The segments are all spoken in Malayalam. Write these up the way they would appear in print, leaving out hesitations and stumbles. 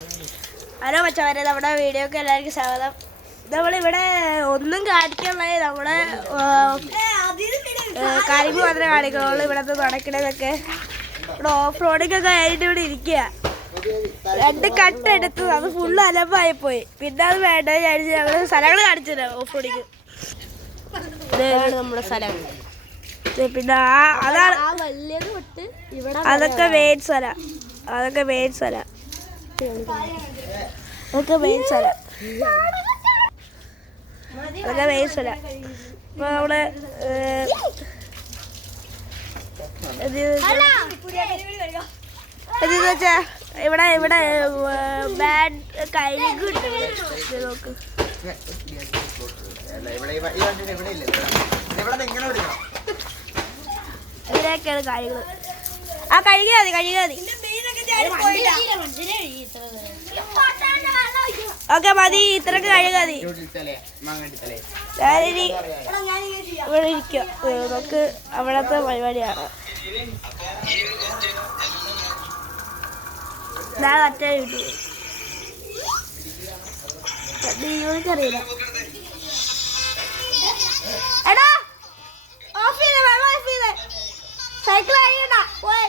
ഹലോ മച്ചവരെ, നമ്മുടെ വീഡിയോക്ക് എല്ലാവർക്കും സ്വാഗതം. നമ്മളിവിടെ ഒന്നും കാണിക്കാനുള്ള നമ്മുടെ കാര്യങ്ങൾ മാത്രമേ കാണിക്കുള്ളൂ. ഇവിടത്തെ നടക്കണതൊക്കെ ഇവിടെ ഓഫ് റോഡിങ് ഒക്കെ ആയിട്ട് ഇവിടെ ഇരിക്കുക. 2 കട്ടെടുത്ത് അത് ഫുള്ള് അലമ്പായി പോയി. പിന്നെ അത് വേണ്ട ഞങ്ങൾ സ്ഥലങ്ങൾ കാണിച്ചില്ല ഓഫ് റോഡിങ്. ഇതാണ് നമ്മുടെ സ്ഥലം. പിന്നെ അതാണ് അതൊക്കെ മെയിൻ സ്ഥലം. അതൊക്കെ മെയിൻ സ്ഥലം. അതൊക്കെ മെയിൻ സ്ഥലം. അതൊക്കെ മെയിൻ സ്ഥലം. ഇപ്പൊ നമ്മുടെ എന്താ വെച്ചാ ഇവിടെ ഇവിടെ ബാഡ് കഴുകുണ്ട്. നോക്ക്, ഇവിടെയൊക്കെയാണ് കാര്യങ്ങൾ. ആ കഴുകിയാ മതി. ഓക്കെ മതി, ഇത്രക്ക് കഴുകാ മതി. ഞാനിനി ഇവിടെ ഇരിക്കുക. നമുക്ക് അവിടത്തെ പരിപാടിയാണ്. ഞാൻ മറ്റേ വീട്ടിൽ അറിയില്ല. എടാ ഓഫ് ചെയ്തേ സൈക്കിൾ കഴിയണ്ട പോയി.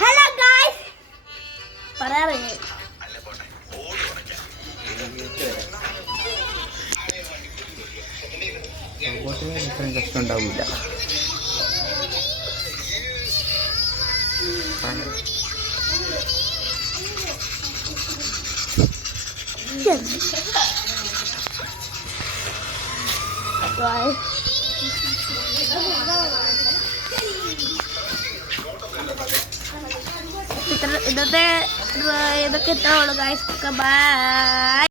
ഹലോ ഗായ്സ്, പറയാറില്ലേ കഷ്ടം ഉണ്ടാവില്ല. ഇന്നത്തെ ഇതൊക്കെ ഇത്രേ ഉള്ളൂ ഗായ്സ്. ബൈ.